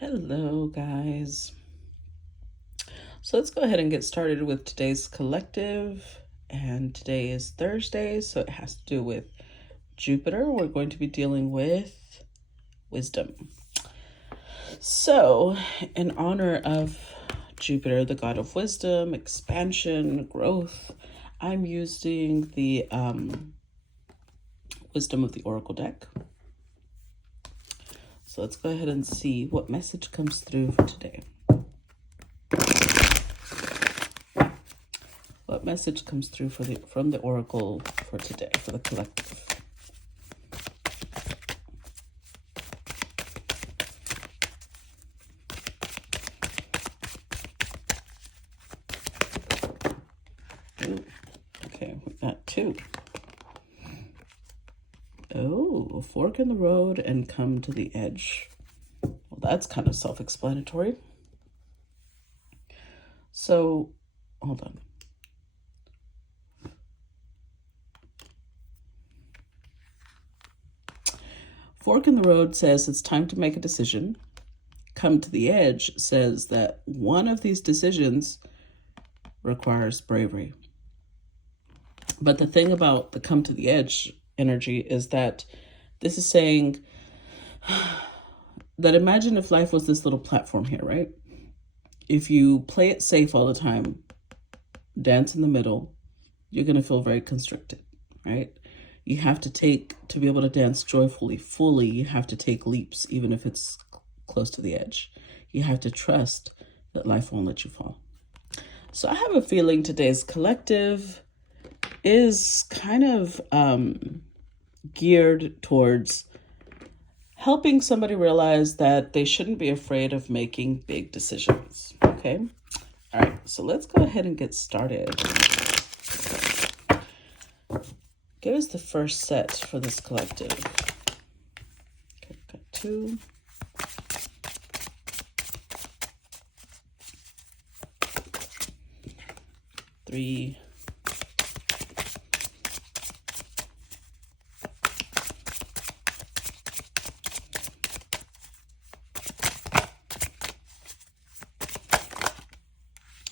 Hello, guys. So let's go ahead and get started with today's collective. And today is Thursday, so it has to do with Jupiter. We're going to be dealing with wisdom. So, in honor of Jupiter, the god of wisdom, expansion, growth, I'm using the Wisdom of the Oracle deck. So let's go ahead and see what message comes through for today. What message comes through from the Oracle for today, for the collective? Ooh, okay, we got two. Oh, a fork in the road and come to the edge. Well, that's kind of self-explanatory. So, hold on. Fork in the road says it's time to make a decision. Come to the edge says that one of these decisions requires bravery. But the thing about the come to the edge energy is that this is saying that imagine if life was this little platform here, right? If you play it safe all the time, dance in the middle, you're going to feel very constricted, right? You have to be able to dance joyfully, fully, you have to take leaps, even if it's close to the edge. You have to trust that life won't let you fall. So I have a feeling today's collective is kind of geared towards helping somebody realize that they shouldn't be afraid of making big decisions. Okay. All right. So let's go ahead and get started. Give us the first set for this collective. Okay, got two. Three.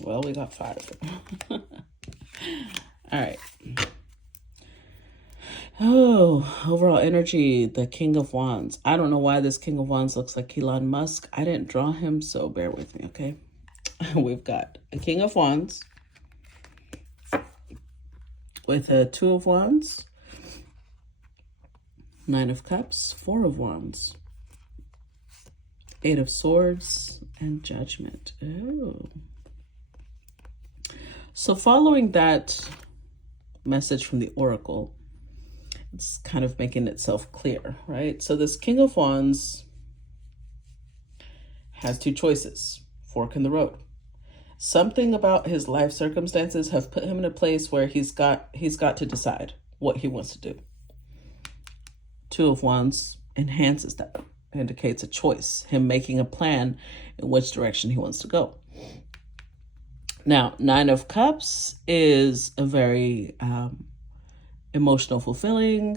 Well, we got five. All right. Oh, overall energy, the King of Wands. I don't know why this King of Wands looks like Elon Musk. I didn't draw him, so bear with me, okay? We've got a King of Wands with a Two of Wands, Nine of Cups, Four of Wands, Eight of Swords, and Judgment. Oh. So following that message from the Oracle, it's kind of making itself clear, right? So this King of Wands has two choices, fork in the road. Something about his life circumstances have put him in a place where he's got to decide what he wants to do. Two of Wands enhances that, indicates a choice, him making a plan in which direction he wants to go. Now, Nine of Cups is a very emotional, fulfilling,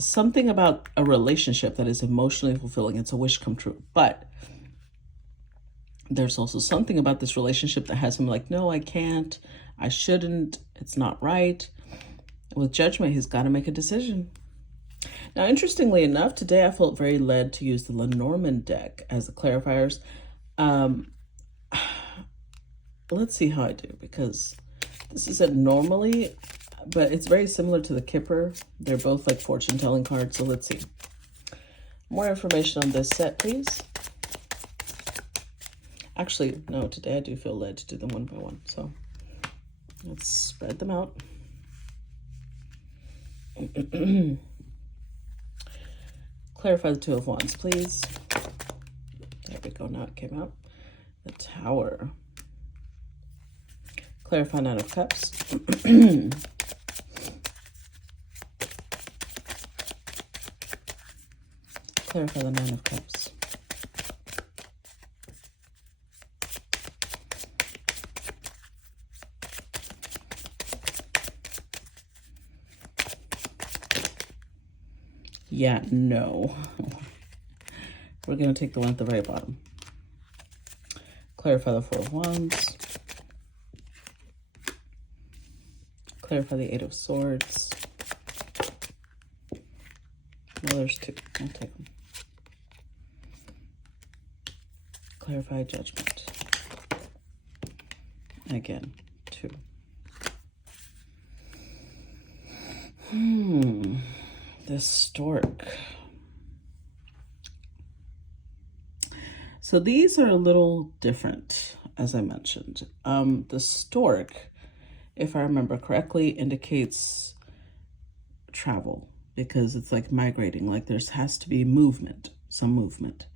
something about a relationship that is emotionally fulfilling. It's a wish come true. But there's also something about this relationship that has him like, no, I can't, I shouldn't, it's not right. With Judgment, he's got to make a decision. Now, interestingly enough, today I felt very led to use the Lenormand deck as the clarifiers. Let's see how I do, because this isn't normally, but it's very similar to the Kipper. They're both like fortune-telling cards, so let's see. More information on this set, please. Actually, no, today I do feel led to do them one by one, so let's spread them out. Clarify the Two of Wands, please. There we go. Now it came out. The Tower. Clarify Nine of Cups. Clarify the Nine of Cups. Yeah, no. We're going to take the one at the very bottom. Clarify the Four of Wands. Clarify the Eight of Swords. Well, there's two. I'll take them. Clarify Judgment. Again, two. The stork. So these are a little different, as I mentioned. The stork, if I remember correctly, indicates travel, because it's like migrating, like there has to be movement, some movement.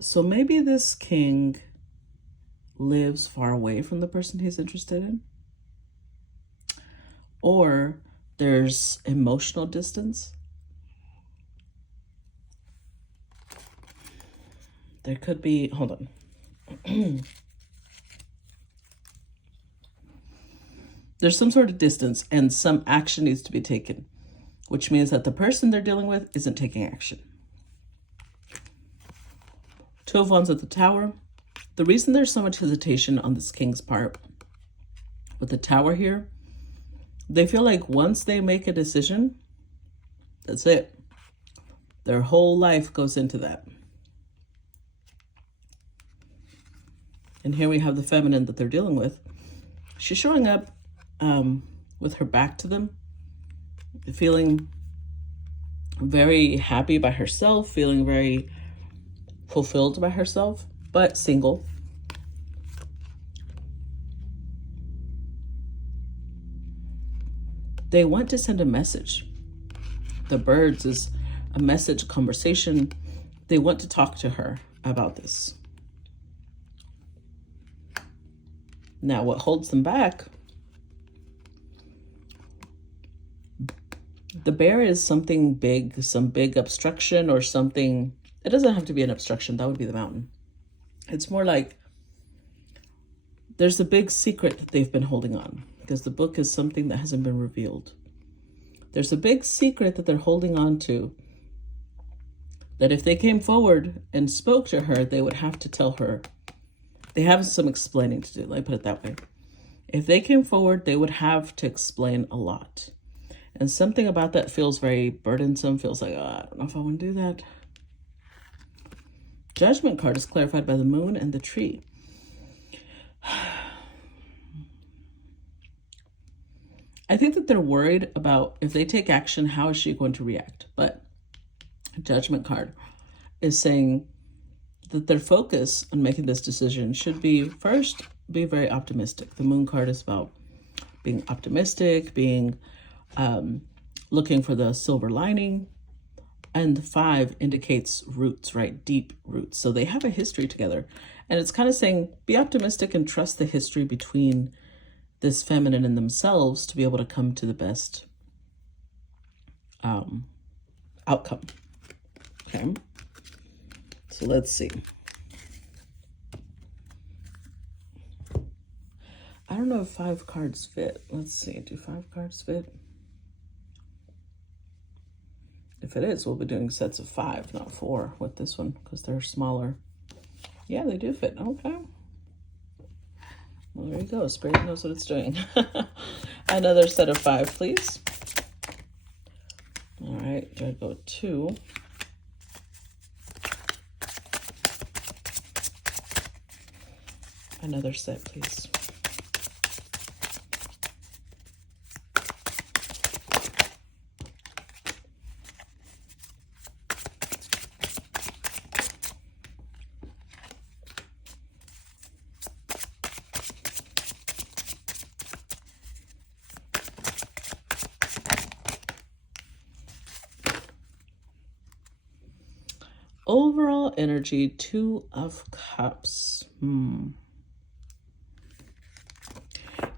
So maybe this king lives far away from the person he's interested in, or there's emotional distance. There could be, hold on. There's some sort of distance and some action needs to be taken, which means that the person they're dealing with isn't taking action. Two of Wands at the Tower. The reason there's so much hesitation on this king's part with the Tower here, they feel like once they make a decision, that's it. Their whole life goes into that. And here we have the feminine that they're dealing with. She's showing up with her back to them, feeling very happy by herself, feeling very fulfilled by herself, but single. They want to send a message. The birds is a message, conversation. They want to talk to her about this. Now, what holds them back? The bear is something big, some big obstruction or something. It doesn't have to be an obstruction. That would be the mountain. It's more like there's a big secret that they've been holding on, because the book is something that hasn't been revealed. There's a big secret that they're holding on to, that if they came forward and spoke to her, they would have to tell her. They have some explaining to do, let me put it that way. If they came forward, they would have to explain a lot. And something about that feels very burdensome, feels like, oh, I don't know if I want to do that. Judgment card is clarified by the moon and the tree. I think that they're worried about if they take action, how is she going to react? But Judgment card is saying that their focus on making this decision should be, first, be very optimistic. The moon card is about being optimistic, being looking for the silver lining. And the 5 indicates roots, right? Deep roots. So they have a history together. And it's kind of saying, be optimistic and trust the history between this feminine and themselves to be able to come to the best outcome. Okay. So let's see. I don't know if 5 cards fit. Let's see. Do 5 cards fit? If it is, we'll be doing sets of 5, not 4 with this one, because they're smaller. Yeah, they do fit. Okay. Well, there you go. Spirit knows what it's doing. Another set of 5, please. All right. There I go. 2. Another set, please. Overall energy, 2 of Cups.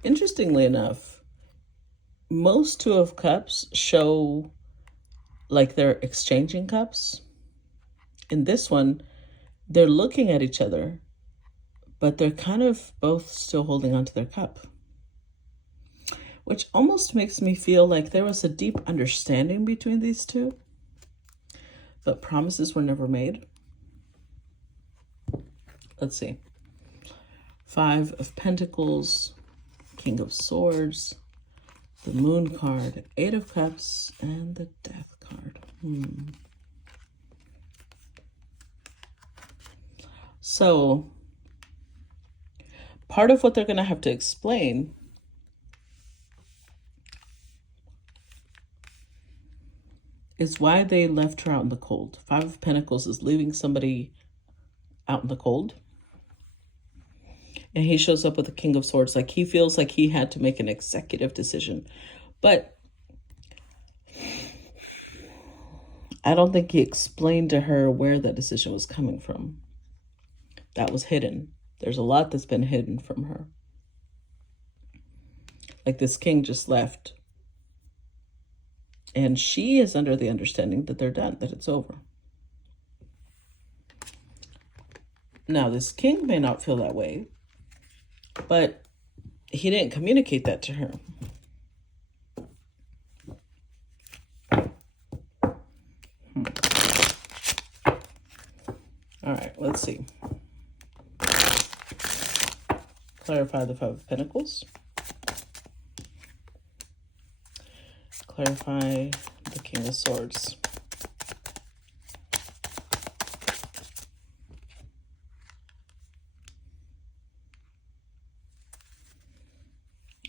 Interestingly enough, most 2 of Cups show like they're exchanging cups. In this one, they're looking at each other, but they're kind of both still holding on to their cup. which almost makes me feel like there was a deep understanding between these two, but promises were never made. Let's see. 5 of Pentacles, King of Swords, the Moon card, 8 of Cups, and the Death card. So part of what they're going to have to explain is why they left her out in the cold. 5 of Pentacles is leaving somebody out in the cold. And he shows up with the King of Swords. Like he feels like he had to make an executive decision. But I don't think he explained to her where that decision was coming from. That was hidden. There's a lot that's been hidden from her. Like this king just left. And she is under the understanding that they're done, that it's over. Now, this king may not feel that way, but he didn't communicate that to her. All right, let's see. Clarify the 5 of Pentacles. Clarify the King of Swords.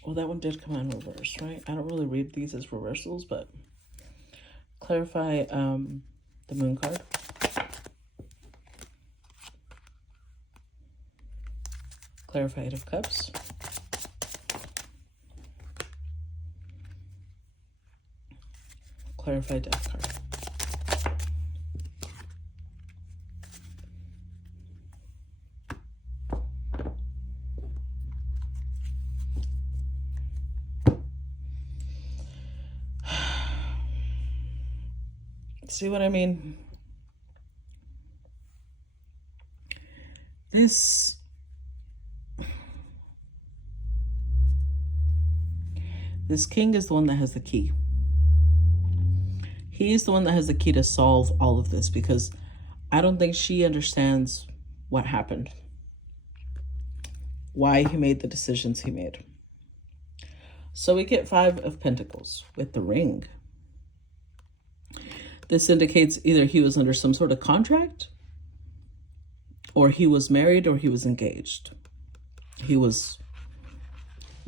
Well, that one did come out in reverse, right? I don't really read these as reversals, but clarify the Moon card. Clarify 8 of Cups. Clarify Death card. See what I mean? This king is the one that has the key. He's the one that has the key to solve all of this, because I don't think she understands what happened, why he made the decisions he made. So we get 5 of Pentacles with the ring. This indicates either he was under some sort of contract, or he was married, or he was engaged.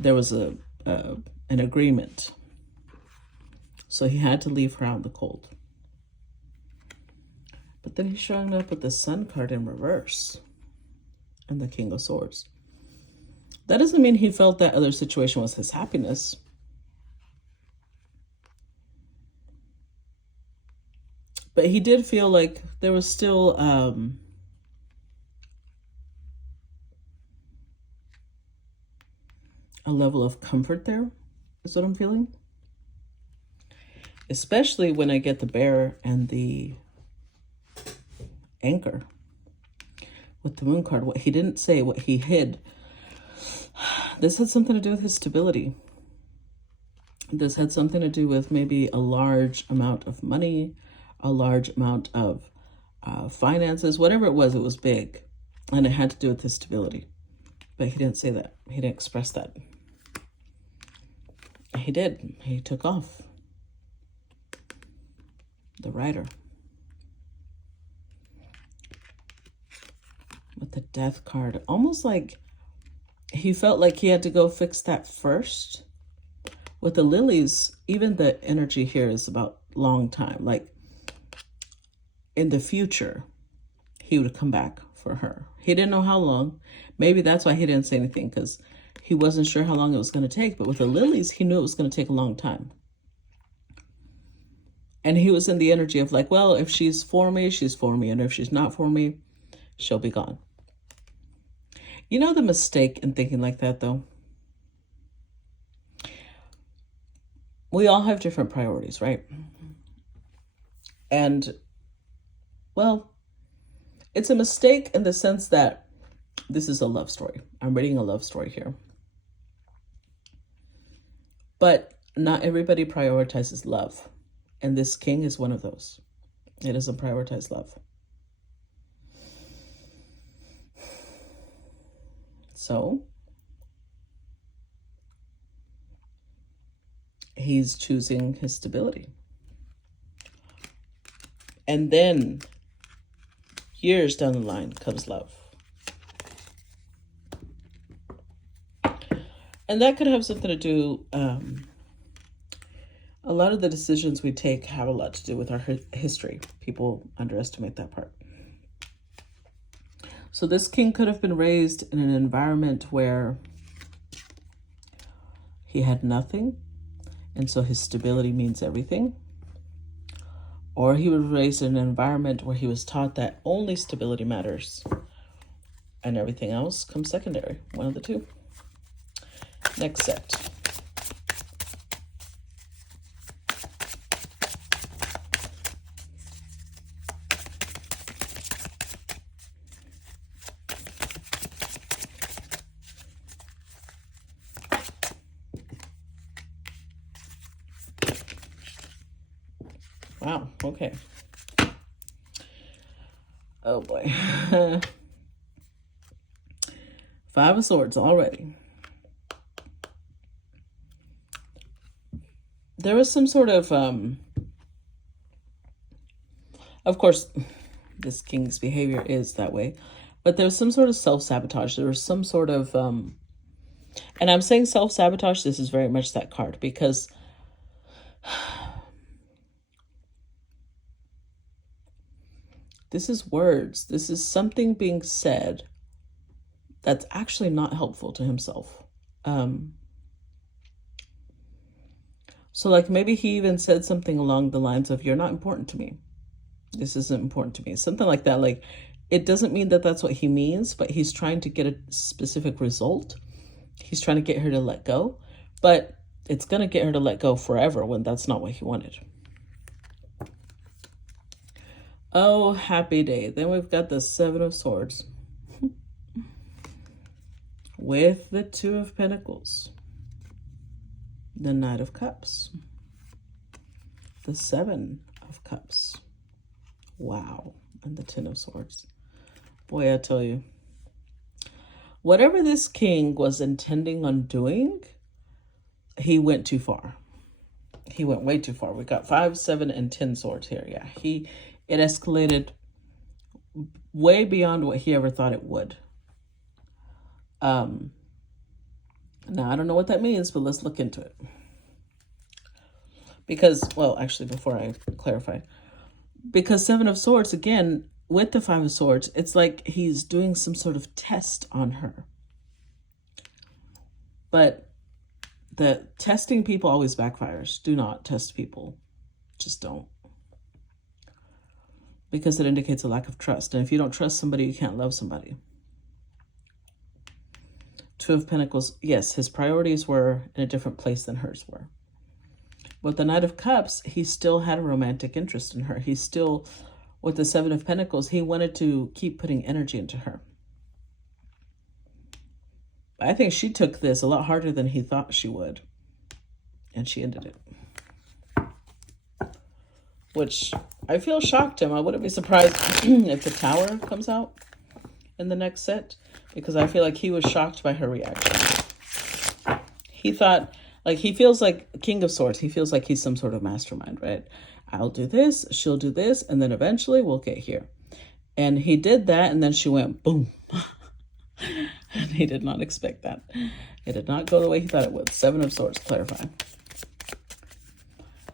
There was an agreement. So he had to leave her out in the cold. But then he's showing up with the Sun card in reverse and the King of Swords. That doesn't mean he felt that other situation was his happiness. But he did feel like there was still a level of comfort there, is what I'm feeling. Especially when I get the Bear and the Anchor with the Moon card. What he didn't say, what he hid. This had something to do with his stability. This had something to do with maybe a large amount of money, a large amount of finances, whatever it was big. And it had to do with his stability. But he didn't say that. He didn't express that. He did. He took off. The Rider. With the Death card. Almost like he felt like he had to go fix that first. With the Lilies, even the energy here is about long time. Like in the future, he would come back for her. He didn't know how long. Maybe that's why he didn't say anything, because he wasn't sure how long it was going to take. But with the Lilies, he knew it was going to take a long time. And he was in the energy of like, well, if she's for me, she's for me. And if she's not for me, she'll be gone. You know the mistake in thinking like that, though? We all have different priorities, right? And, well, it's a mistake in the sense that this is a love story. I'm reading a love story here. But not everybody prioritizes love. And this king is one of those. It doesn't prioritize love. So he's choosing his stability. And then years down the line comes love. And that could have something to do, a lot of the decisions we take have a lot to do with our history. People underestimate that part. So this king could have been raised in an environment where he had nothing, and so his stability means everything. Or he was raised in an environment where he was taught that only stability matters and everything else comes secondary. One of the two. Next set. Wow, okay. Oh boy. Five of Swords already. There was some sort of course, this king's behavior is that way, but there was some sort of self-sabotage. There was some sort of, and I'm saying self-sabotage, this is very much that card, because this is words. This is something being said that's actually not helpful to himself. So like maybe he even said something along the lines of, you're not important to me. This isn't important to me. Something like that. Like, it doesn't mean that that's what he means, but he's trying to get a specific result. He's trying to get her to let go, but it's going to get her to let go forever when that's not what he wanted. Oh, happy day. Then we've got the Seven of Swords with the Two of Pentacles, the Knight of Cups, the Seven of Cups. Wow. And the Ten of Swords. Boy, I tell you, whatever this king was intending on doing, he went too far. He went way too far. We got 5, 7, and 10 swords here. Yeah, it escalated way beyond what he ever thought it would. Now, I don't know what that means, but let's look into it. Because, well, actually, before I clarify, because Seven of Swords, again, with the Five of Swords, it's like he's doing some sort of test on her. But the testing people always backfires. Do not test people. Just don't. Because it indicates a lack of trust. And if you don't trust somebody, you can't love somebody. Two of Pentacles, yes, his priorities were in a different place than hers were. With the Knight of Cups, he still had a romantic interest in her. He still, with the Seven of Pentacles, he wanted to keep putting energy into her. I think she took this a lot harder than he thought she would. And she ended it. Which I feel shocked him. I wouldn't be surprised if the Tower comes out in the next set, because I feel like he was shocked by her reaction. He thought, like, he feels like King of Swords. He feels like he's some sort of mastermind, right? I'll do this, she'll do this, and then eventually we'll get here. And he did that, and then she went boom. And he did not expect that. It did not go the way he thought it would. Seven of Swords, clarify.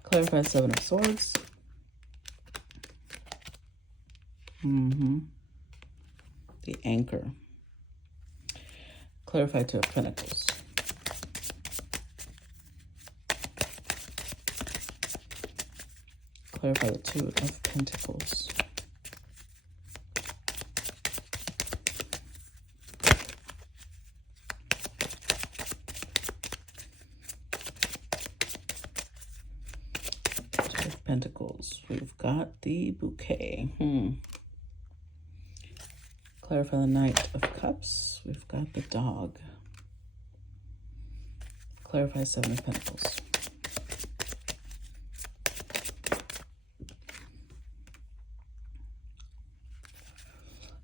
Clarify Seven of Swords. The Anchor. Clarify Two of Pentacles. Clarify the Two of Pentacles. Two of Pentacles. We've got the bouquet. Clarify the Knight of Cups. We've got the dog. clarify Seven of Pentacles.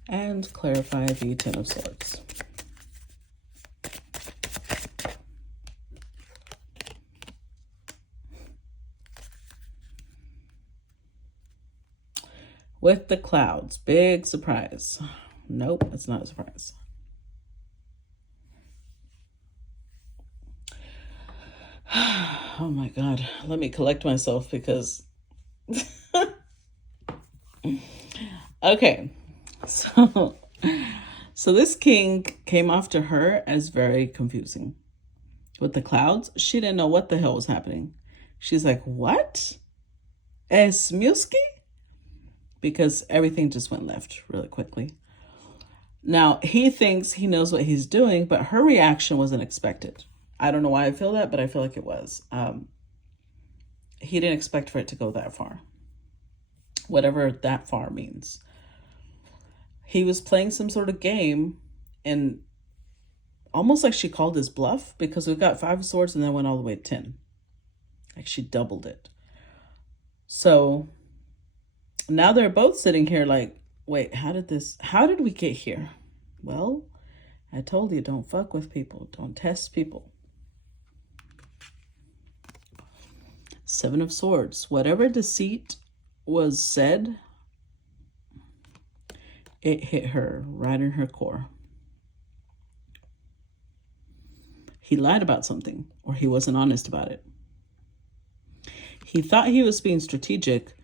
And clarify the Ten of Swords. With the clouds, big surprise. Nope, it's not a surprise. Oh my God, let me collect myself because, okay, so this king came off to her as very confusing. With the clouds, she didn't know what the hell was happening. She's like, what? Esmuski? Because everything just went left really quickly. Now, he thinks he knows what he's doing, but her reaction wasn't expected. I don't know why I feel that, but I feel like it was. He didn't expect for it to go that far. Whatever that far means. He was playing some sort of game, and almost like she called his bluff, because we got 5 of Swords and then went all the way to 10. Like she doubled it. So now they're both sitting here like, wait, how did we get here? Well, I told you, don't fuck with people. Don't test people. 7 of Swords. Whatever deceit was said, it hit her right in her core. He lied about something, or he wasn't honest about it. He thought he was being strategic,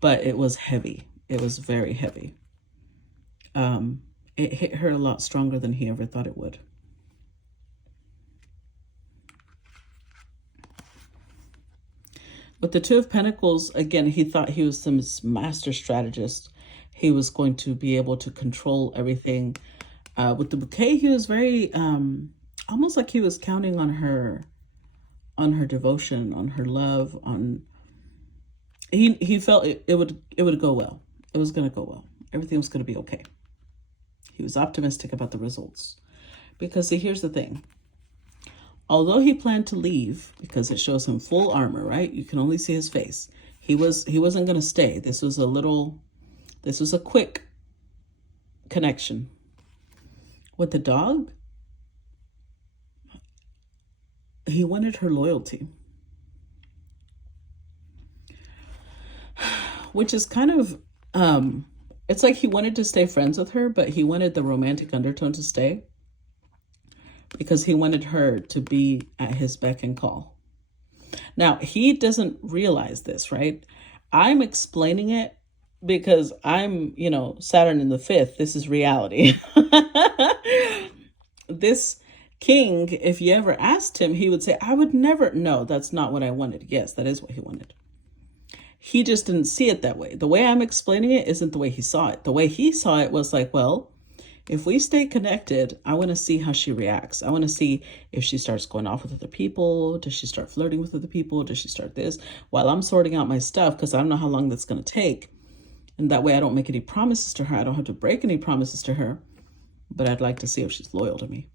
but it was heavy. It was very heavy. It hit her a lot stronger than he ever thought it would. With the 2 of Pentacles, again, he thought he was some master strategist. He was going to be able to control everything. With the bouquet, he was very, almost like he was counting on her devotion, on her love, on, he felt it would go well. It was going to go well. Everything was going to be okay. He was optimistic about the results. Because see, here's the thing. Although he planned to leave, because it shows him full armor, right? You can only see his face. He wasn't going to stay. This was a quick connection. With the dog, he wanted her loyalty. Which is kind of, it's like he wanted to stay friends with her, but he wanted the romantic undertone to stay. Because he wanted her to be at his beck and call. Now, he doesn't realize this, right? I'm explaining it because I'm, Saturn in the 5th. This is reality. This king, if you ever asked him, he would say, I would never. No, that's not what I wanted. Yes, that is what he wanted. He just didn't see it that way. The way I'm explaining it isn't the way he saw it. The way he saw it was like, well, if we stay connected, I want to see how she reacts. I want to see if she starts going off with other people. Does she start flirting with other people? Does she start this? While I'm sorting out my stuff, because I don't know how long that's going to take. And that way I don't make any promises to her. I don't have to break any promises to her. But I'd like to see if she's loyal to me.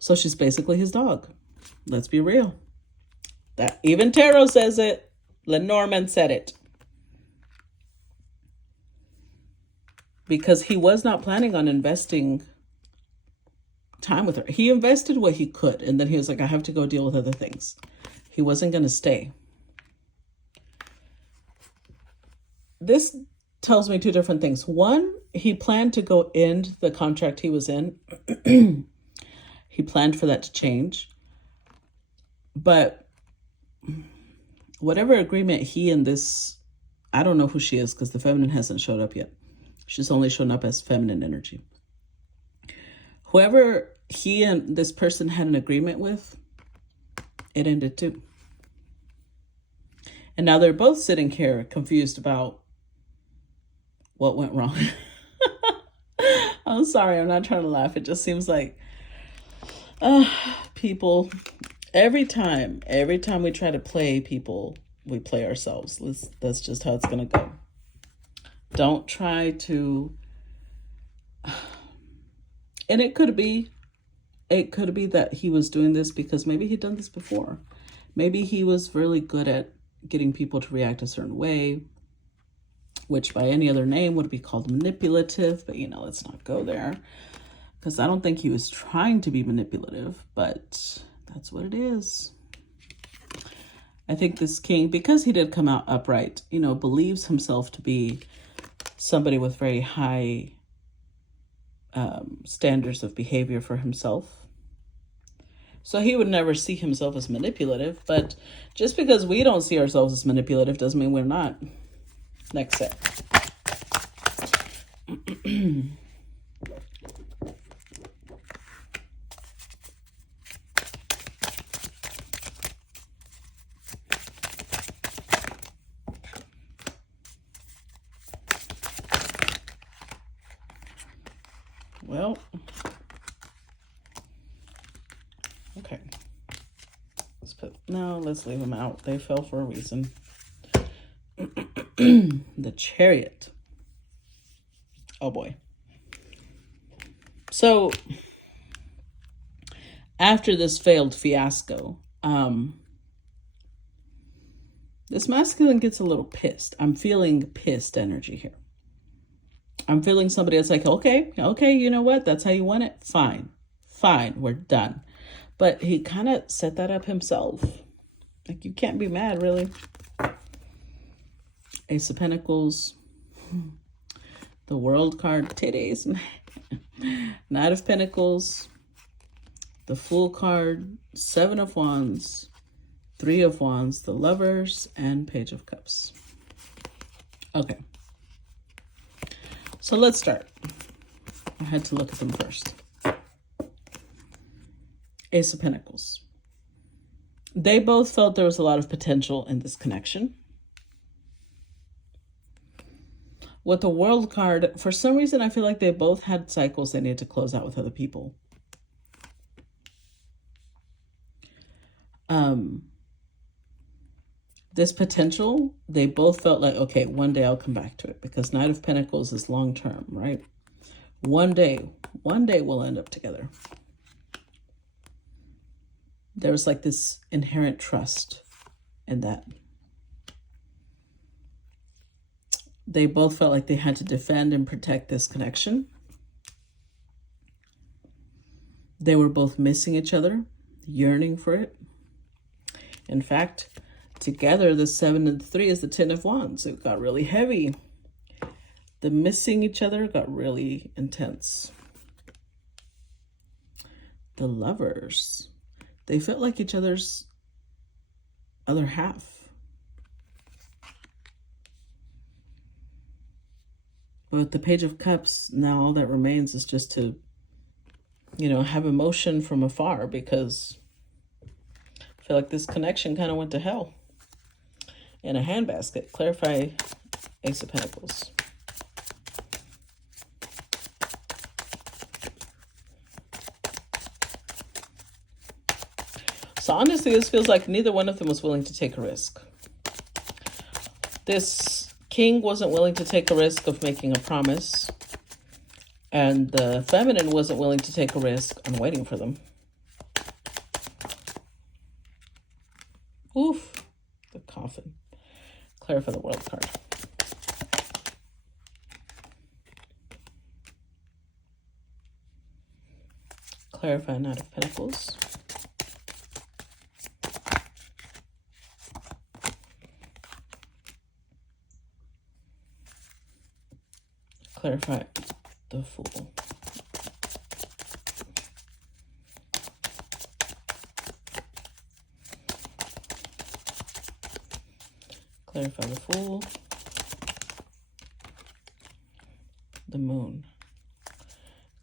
So she's basically his dog. Let's be real. That even Tarot says it. Lenormand said it. Because he was not planning on investing time with her. He invested what he could. And then he was like, I have to go deal with other things. He wasn't going to stay. This tells me 2 different things. One, he planned to go end the contract he was in. He planned for that to change. But whatever agreement he and this, I don't know who she is because the feminine hasn't showed up yet. She's only shown up as feminine energy. Whoever he and this person had an agreement with, it ended too. And now they're both sitting here confused about what went wrong. I'm sorry, I'm not trying to laugh. It just seems like people, every time we try to play people, we play ourselves. That's just how it's going to go. Don't try to, and it could be it could be that he was doing this because maybe he'd done this before. Maybe he was really good at getting people to react a certain way, which by any other name would be called manipulative. But, let's not go there, because I don't think he was trying to be manipulative, but that's what it is. I think this king, because he did come out upright, believes himself to be somebody with very high standards of behavior for himself. So he would never see himself as manipulative, but just because we don't see ourselves as manipulative doesn't mean we're not. Next set. Well, okay. Let's leave them out. They fell for a reason. The Chariot. Oh boy. So after this failed fiasco, this masculine gets a little pissed. I'm feeling pissed energy here. I'm feeling somebody that's like, okay, you know what? That's how you want it? Fine, we're done. But he kind of set that up himself. Like, you can't be mad, really. Ace of Pentacles. The World card, titties. Knight of Pentacles. The Fool card. Seven of Wands. Three of Wands. The Lovers. And Page of Cups. Okay. So let's start. I had to look at them first. Ace of Pentacles. They both felt there was a lot of potential in this connection. With the World card, for some reason, I feel like they both had cycles they needed to close out with other people. This potential, they both felt like, okay, one day I'll come back to it, because Knight of Pentacles is long-term, right? One day we'll end up together. There was like this inherent trust in that. They both felt like they had to defend and protect this connection. They were both missing each other, yearning for it. In fact, together, the 7 and the 3 is the 10 of Wands. It got really heavy. The missing each other got really intense. The Lovers. They felt like each other's other half. But with the Page of Cups, now all that remains is just to, have emotion from afar, because I feel like this connection kind of went to hell. In a handbasket. Clarify Ace of Pentacles. So honestly, this feels like neither one of them was willing to take a risk. This king wasn't willing to take a risk of making a promise. And the feminine wasn't willing to take a risk on waiting for them. Oof. The coffin. Clarify the World card. Clarify Knight of Pentacles. Clarify the Fool. Clarify the Fool. The Moon.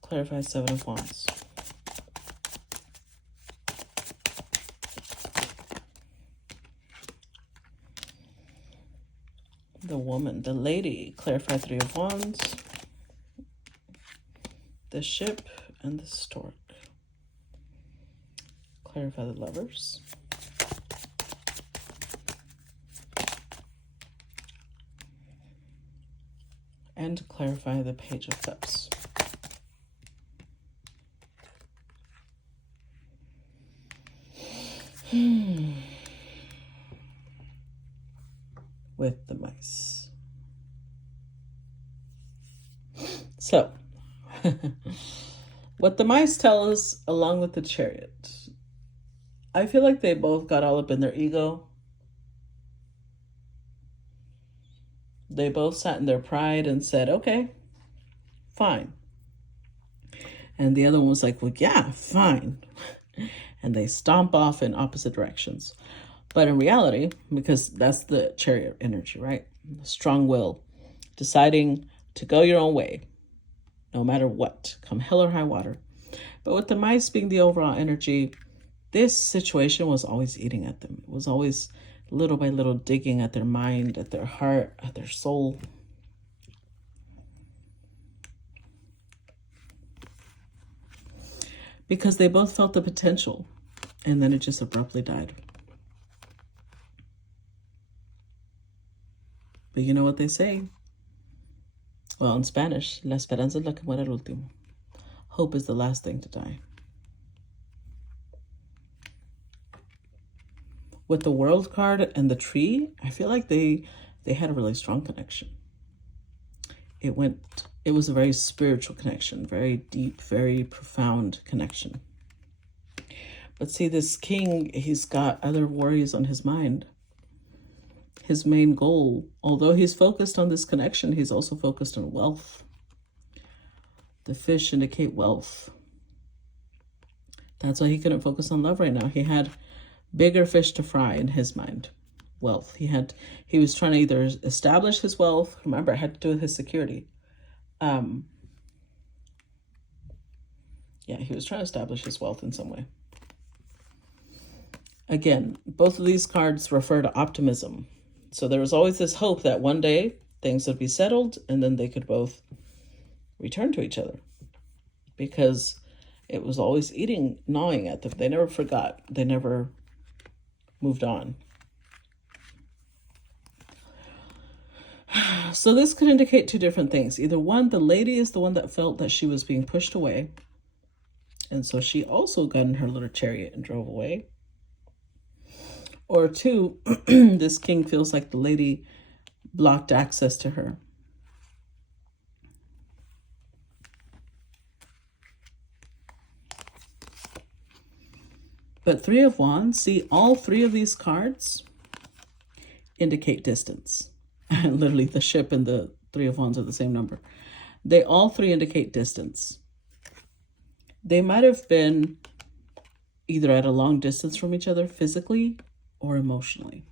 Clarify 7 of Wands. The Woman. The Lady. Clarify 3 of Wands. The Ship and the Stork. Clarify the Lovers. And clarify the Page of Cups. With the mice. So, what the mice tell us, along with the chariot, I feel like they both got all up in their ego. They both sat in their pride and said, okay, fine. And the other one was like, well, yeah, fine. And they stomp off in opposite directions. But in reality, because that's the chariot energy, right? Strong will, deciding to go your own way, no matter what, come hell or high water. But with the mice being the overall energy, this situation was always eating at them. It was always little by little digging at their mind, at their heart, at their soul. Because they both felt the potential, and then it just abruptly died. But you know what they say? Well, in Spanish, la esperanza es la que muere al último. Hope is the last thing to die. With the world card and the tree, I feel like they had a really strong connection. It was a very spiritual connection, very deep, very profound connection. But see, this king, he's got other worries on his mind. His main goal, although he's focused on this connection, he's also focused on wealth. The fish indicate wealth. That's why he couldn't focus on love right now. He had bigger fish to fry in his mind. Wealth. He was trying to either establish his wealth. Remember, it had to do with his security. He was trying to establish his wealth in some way. Again, both of these cards refer to optimism. So there was always this hope that one day things would be settled and then they could both return to each other. Because it was always gnawing at them. They never forgot. They never moved on. So this could indicate two different things. Either one, the lady is the one that felt that she was being pushed away. And so she also got in her little chariot and drove away. Or two, this king feels like the lady blocked access to her. But Three of Wands, see, all three of these cards indicate distance. Literally, the ship and the Three of Wands are the same number. They all three indicate distance. They might have been either at a long distance from each other physically or emotionally.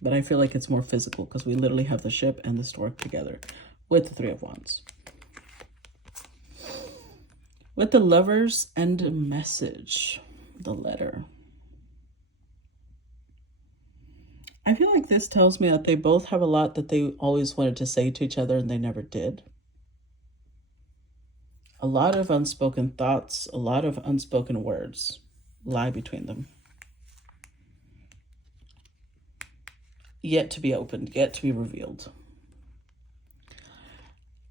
But I feel like it's more physical because we literally have the ship and the stork together with the Three of Wands. With the Lovers and a message, the letter. I feel like this tells me that they both have a lot that they always wanted to say to each other and they never did. A lot of unspoken thoughts, a lot of unspoken words lie between them. Yet to be opened, yet to be revealed.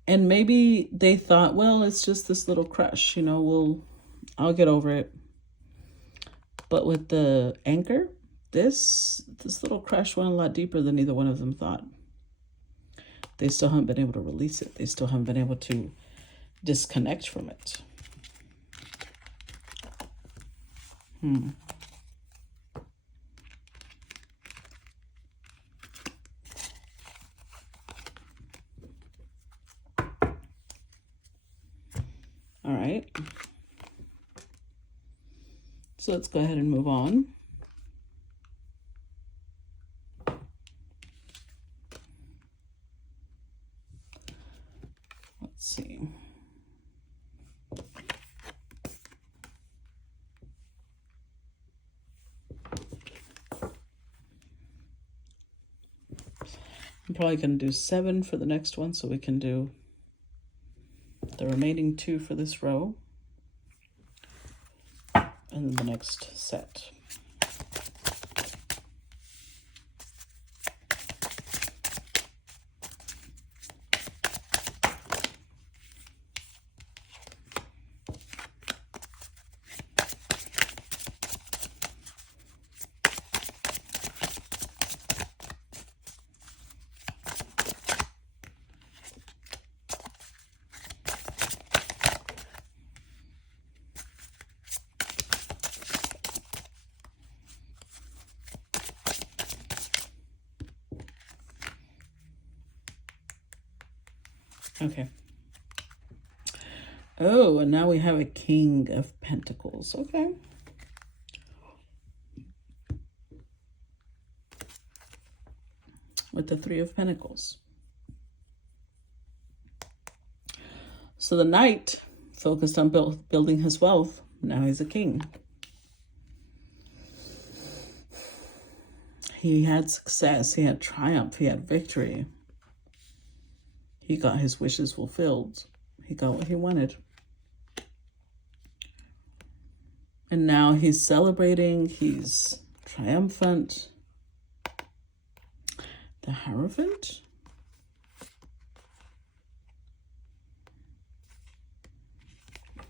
And maybe they thought, well, it's just this little crush, I'll get over it. But with the Anchor, this little crush went a lot deeper than either one of them thought. They still haven't been able to release it. They still haven't been able to disconnect from it. All right. So let's go ahead and move on. Let's see. I'm probably going to do 7 for the next one so we can do the remaining 2 for this row. And then the next set. Okay. Oh, and now we have a King of Pentacles. Okay. With the Three of Pentacles. So the Knight focused on building his wealth. Now he's a king. He had success. He had triumph. He had victory. He got his wishes fulfilled. He got what he wanted. And now he's celebrating. He's triumphant. The Hierophant.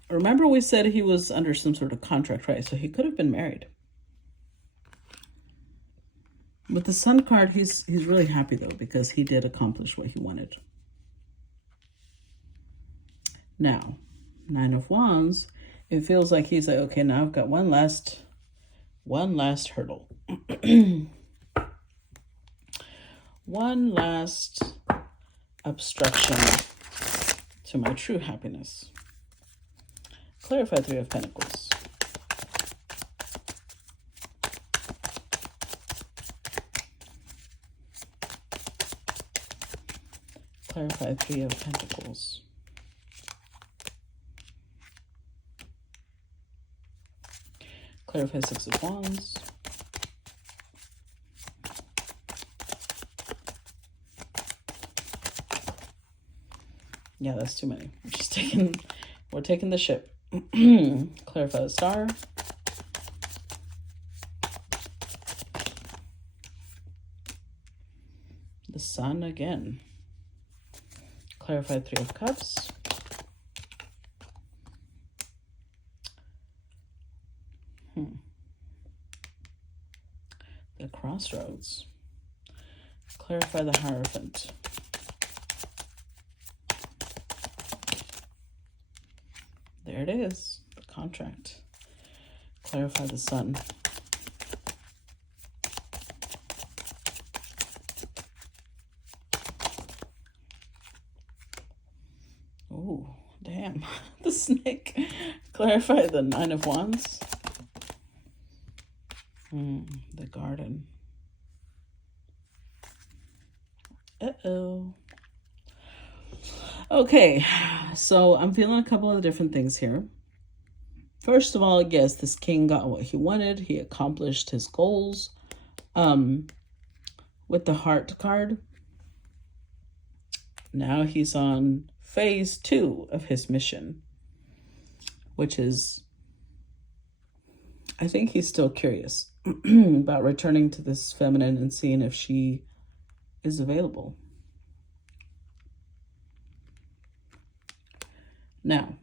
Remember we said he was under some sort of contract, right? So he could have been married. With the Sun card, he's really happy though, because he did accomplish what he wanted. Now, Nine of Wands, it feels like he's like, okay, now I've got one last hurdle. One last obstruction to my true happiness. Clarify Three of Pentacles. Clarify Three of Pentacles. Clarify Six of Wands. Yeah, that's too many. We're taking the ship. Clarify the Star. The Sun again. Clarify Three of Cups. The Crossroads. Clarify the Hierophant. There it is, the contract. Clarify the Sun. Oh, damn. The Snake. Clarify the Nine of Wands. The Garden. Uh-oh. Okay, so I'm feeling a couple of different things here. First of all, yes, this king got what he wanted. He accomplished his goals. With the Heart card, now he's on phase 2 of his mission, which is, I think he's still curious about returning to this feminine and seeing if she is available. Now,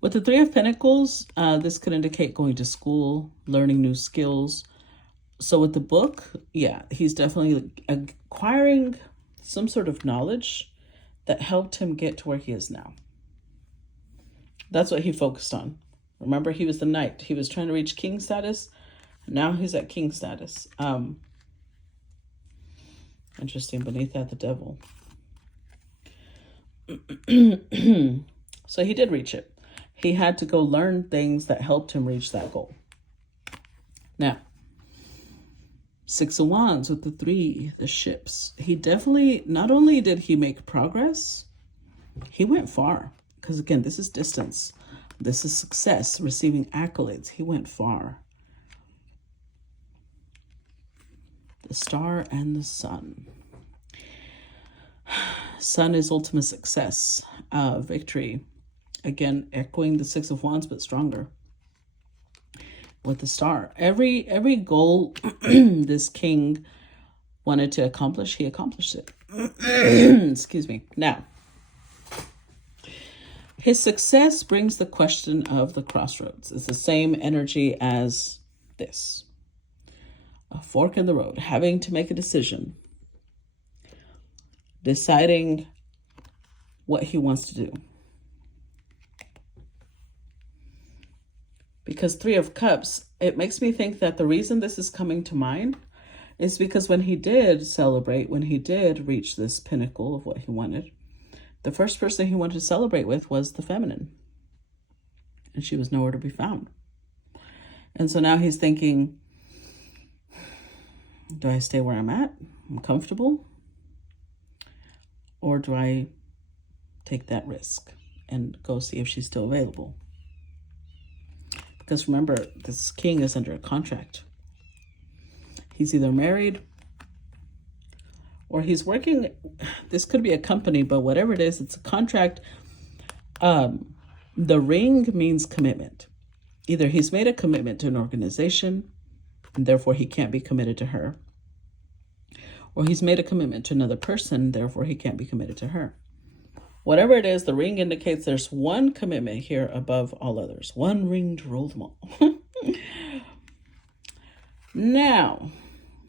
with the Three of Pentacles, this could indicate going to school, learning new skills. So with the book, yeah, he's definitely acquiring some sort of knowledge that helped him get to where he is now. That's what he focused on. Remember, he was the Knight. He was trying to reach king status. Now he's at king status. Interesting. Beneath that, the Devil. So he did reach it. He had to go learn things that helped him reach that goal. Now, Six of Wands with the 3, the ships. He definitely, not only did he make progress, he went far. Because again, this is distance. This is success, receiving accolades. He went far. The Star and the Sun. Sun is ultimate success, victory. Again, echoing the Six of Wands, but stronger. With the Star, every goal this king wanted to accomplish, he accomplished it. Excuse me. Now, his success brings the question of the crossroads. It's the same energy as this. A fork in the road, having to make a decision. Deciding what he wants to do. Because Three of Cups, it makes me think that the reason this is coming to mind It's because when he did celebrate, when he did reach this pinnacle of what he wanted, the first person he wanted to celebrate with was the feminine. And she was nowhere to be found. And so now he's thinking, do I stay where I'm at? I'm comfortable. Or do I take that risk and go see if she's still available? Because remember, this king is under a contract. He's either married or he's working. This could be a company, but whatever it is, it's a contract. The ring means commitment. Either he's made a commitment to an organization, and therefore he can't be committed to her, or he's made a commitment to another person, therefore he can't be committed to her. Whatever it is, the ring indicates there's one commitment here above all others. One ring to rule them all. Now,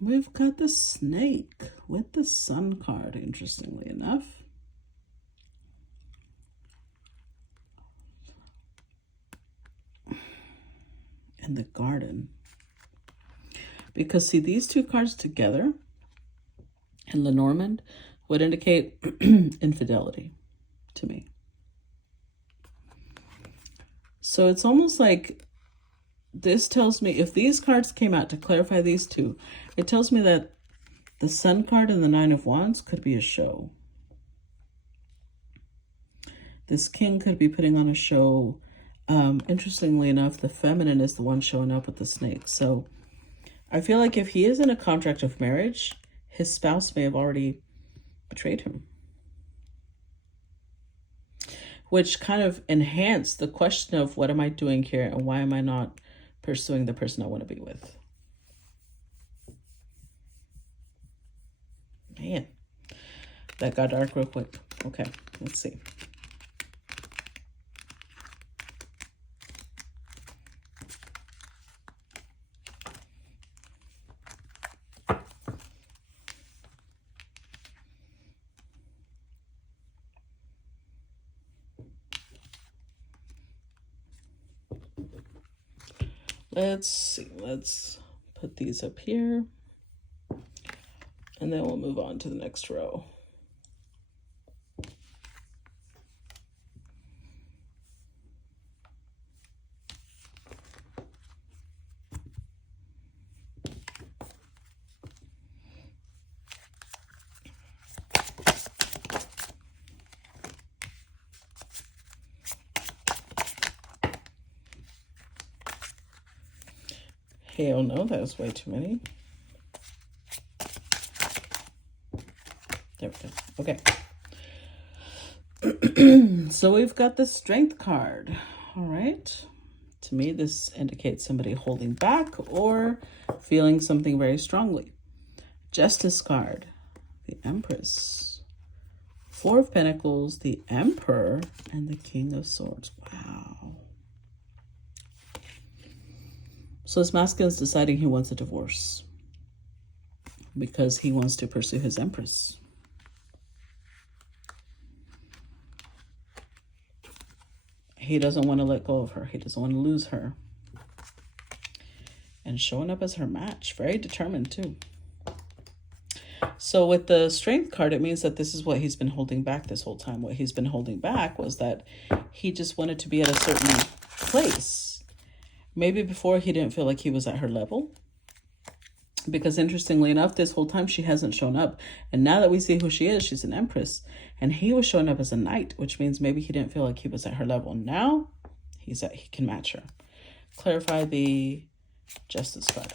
we've got the snake with the sun card, interestingly enough. And the garden. Because see, these two cards together in Lenormand would indicate infidelity to me. So it's almost like this tells me, if these cards came out to clarify these two, it tells me that the Sun card and the Nine of Wands could be a show. This king could be putting on a show. Interestingly enough, the feminine is the one showing up with the snake. So I feel like if he is in a contract of marriage, his spouse may have already betrayed him. Which kind of enhanced the question of what am I doing here and why am I not pursuing the person I want to be with? Man, that got dark real quick. Okay, let's see. Let's see, let's put these up here and then we'll move on to the next row. Hell no, that was way too many. There we go. Okay. So we've got the Strength card. All right. To me, this indicates somebody holding back or feeling something very strongly. Justice card. The Empress. Four of Pentacles, the Emperor, and the King of Swords. Wow. So this masculine is deciding he wants a divorce because he wants to pursue his Empress. He doesn't want to let go of her. He doesn't want to lose her. And showing up as her match. Very determined too. So with the Strength card, it means that this is what he's been holding back this whole time. What he's been holding back was that he just wanted to be at a certain place. Maybe before he didn't feel like he was at her level. Because interestingly enough, this whole time she hasn't shown up. And now that we see who she is, she's an Empress. And he was showing up as a Knight, which means maybe he didn't feel like he was at her level. Now he can match her. Clarify the Justice card.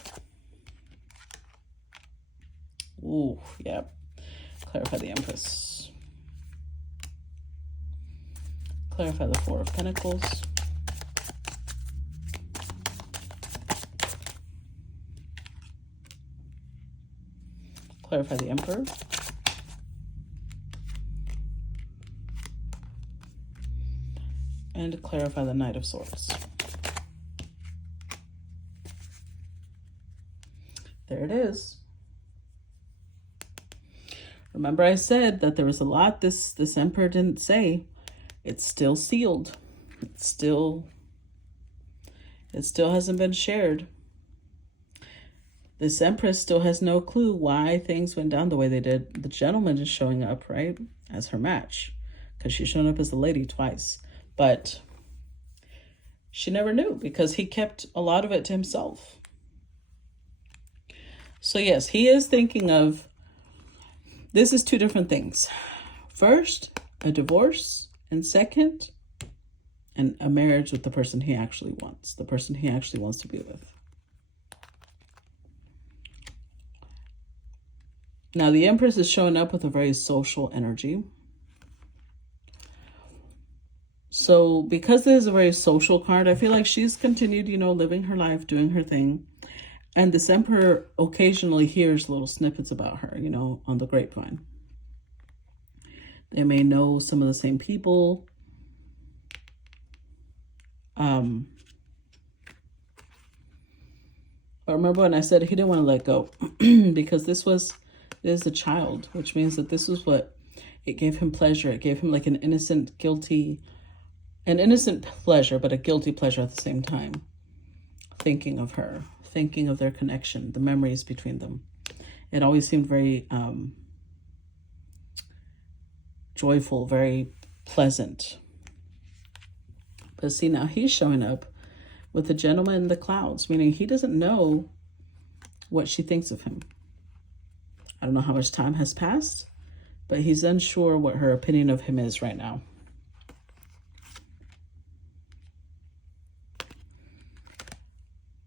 Ooh, yep. Clarify the Empress. Clarify the Four of Pentacles. Clarify the Emperor. And clarify the Knight of Swords. There it is. Remember I said that there was a lot this Emperor didn't say. It's still sealed. It still hasn't been shared. This Empress still has no clue why things went down the way they did. The gentleman is showing up, right, as her match, because she's shown up as a lady twice. But she never knew because he kept a lot of it to himself. So yes, he is thinking of, this is two different things. First, a divorce, and second, a marriage with the person he actually wants, the person he actually wants to be with. Now, the Empress is showing up with a very social energy. So because there's a very social card, I feel like she's continued, living her life, doing her thing. And this Emperor occasionally hears little snippets about her, on the grapevine. They may know some of the same people. But remember when I said he didn't want to let go because this is a child, which means that this is what it gave him pleasure. It gave him like an innocent pleasure, but a guilty pleasure at the same time. Thinking of her, thinking of their connection, the memories between them. It always seemed very joyful, very pleasant. But see, now he's showing up with the gentleman in the clouds, meaning he doesn't know what she thinks of him. I don't know how much time has passed, but he's unsure what her opinion of him is right now.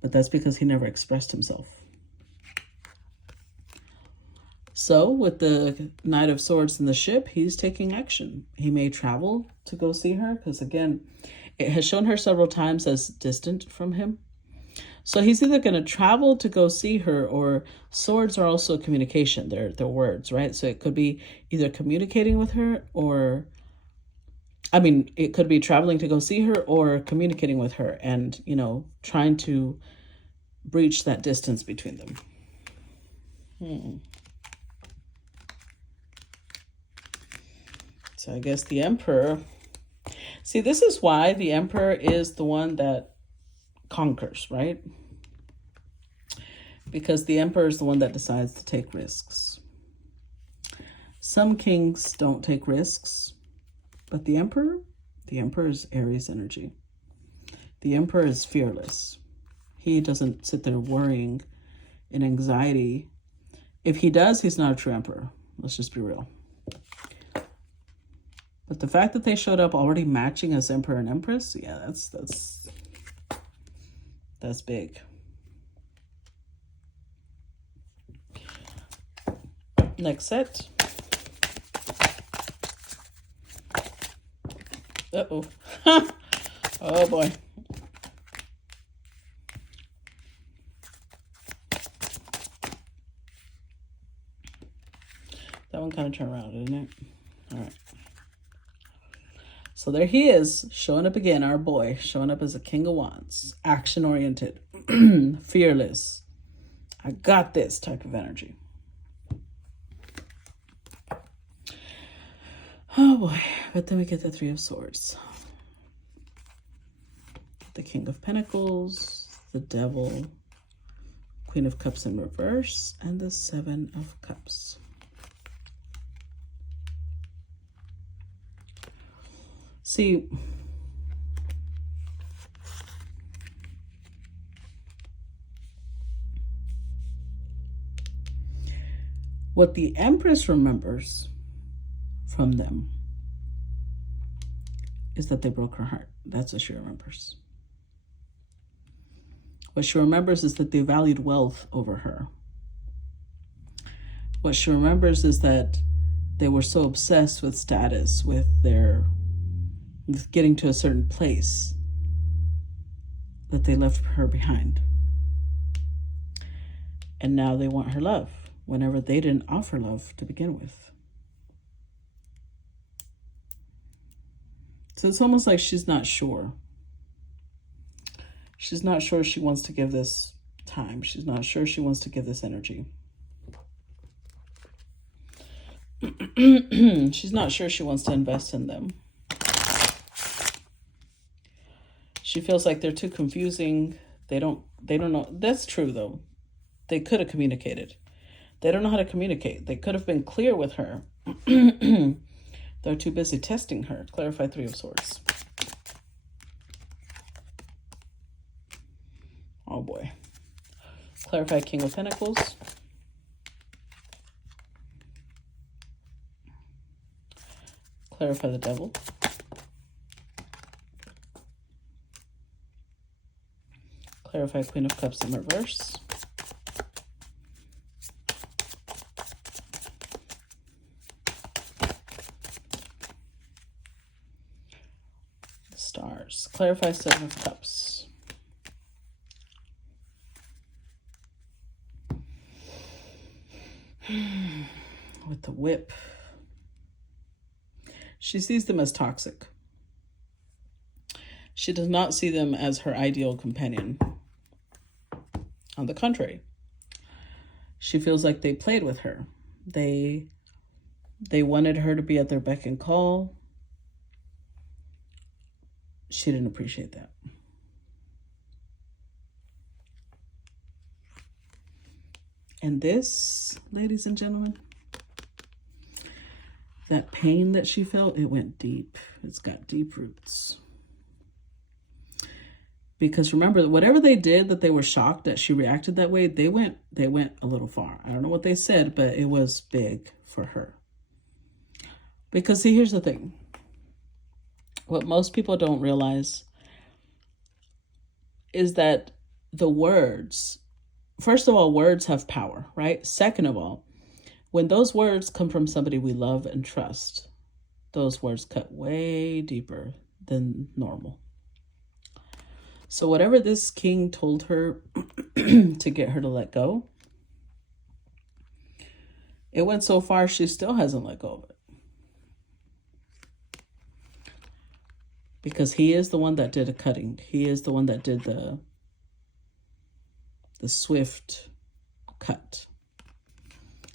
But that's because he never expressed himself. So with the Knight of Swords in the ship, he's taking action. He may travel to go see her because, again, it has shown her several times as distant from him. So he's either going to travel to go see her, or swords are also communication. They're words, right? So it could be either communicating with her it could be traveling to go see her or communicating with her and, trying to breach that distance between them. So I guess the Emperor, see, this is why the Emperor is the one that conquers, right? Because the Emperor is the one that decides to take risks. Some kings don't take risks, but the Emperor is Aries energy. The Emperor is fearless. He doesn't sit there worrying in anxiety. If he does, he's not a true Emperor. Let's just be real. But the fact that they showed up already matching as Emperor and Empress, yeah, that's big. Next set. Uh-oh. Oh, boy. That one kind of turned around, didn't it? All right. So there he is, showing up again, our boy, showing up as a King of Wands, action-oriented, fearless. I got this type of energy. Oh boy, but then we get the Three of Swords. The King of Pentacles, the Devil, Queen of Cups in reverse, and the Seven of Cups. See, what the Empress remembers from them is that they broke her heart. That's what she remembers. What she remembers is that they valued wealth over her. What she remembers is that they were so obsessed with status, with getting to a certain place, that they left her behind. And now they want her love, whenever they didn't offer love to begin with. So it's almost like she's not sure. She's not sure she wants to give this time. She's not sure she wants to give this energy. She's not sure she wants to invest in them. She feels like they're too confusing. They don't know. That's true, though. They could have communicated. They don't know how to communicate. They could have been clear with her. They're too busy testing her. Clarify Three of Swords. Oh boy. Clarify King of Pentacles. Clarify the Devil. Clarify Queen of Cups in reverse. The Stars. Clarify Seven of Cups. With the Whip. She sees them as toxic. She does not see them as her ideal companion. On the contrary, she feels like they played with her. They wanted her to be at their beck and call. She didn't appreciate that. And this, ladies and gentlemen, that pain that she felt, it went deep. It's got deep roots. Because remember, whatever they did that they were shocked that she reacted that way, they went a little far. I don't know what they said, but it was big for her. Because see, here's the thing. What most people don't realize is that the words, first of all, words have power, right? Second of all, when those words come from somebody we love and trust, those words cut way deeper than normal. So whatever this king told her to get her to let go, it went so far she still hasn't let go of it. Because he is the one that did a cutting. He is the one that did the swift cut.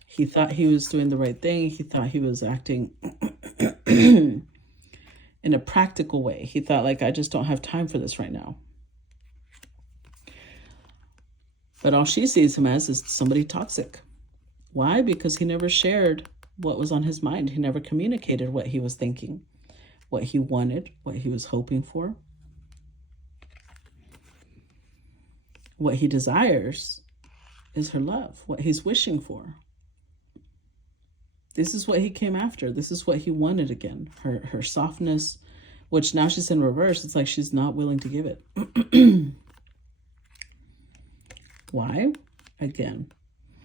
He thought he was doing the right thing. He thought he was acting in a practical way. He thought, like, I just don't have time for this right now. But all she sees him as is somebody toxic. Why? Because he never shared what was on his mind. He never communicated what he was thinking, what he wanted, what he was hoping for. What he desires is her love, what he's wishing for. This is what he came after. This is what he wanted again. Her softness, which now she's in reverse. It's like she's not willing to give it. Why? Again,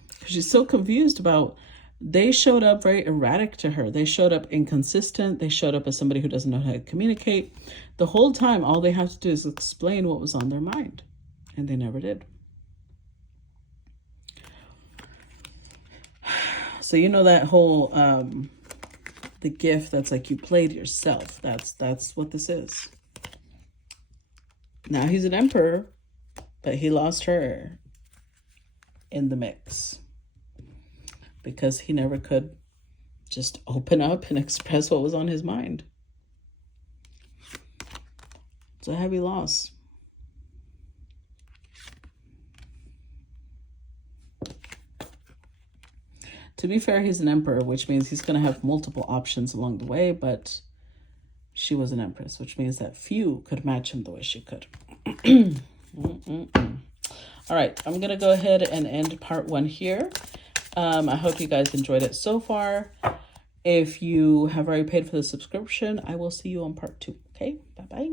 because she's so confused about, they showed up very erratic to her. They showed up inconsistent. They showed up as somebody who doesn't know how to communicate. The whole time, all they have to do is explain what was on their mind. And they never did. So you know that whole, the gift that's like you played yourself. That's what this is. Now he's an emperor, but he lost her in the mix. Because he never could just open up and express what was on his mind. It's a heavy loss. To be fair, he's an emperor, which means he's going to have multiple options along the way, but she was an empress, which means that few could match him the way she could. All right, I'm going to go ahead and end part 1 here. I hope you guys enjoyed it so far. If you have already paid for the subscription, I will see you on part 2. Okay, bye-bye.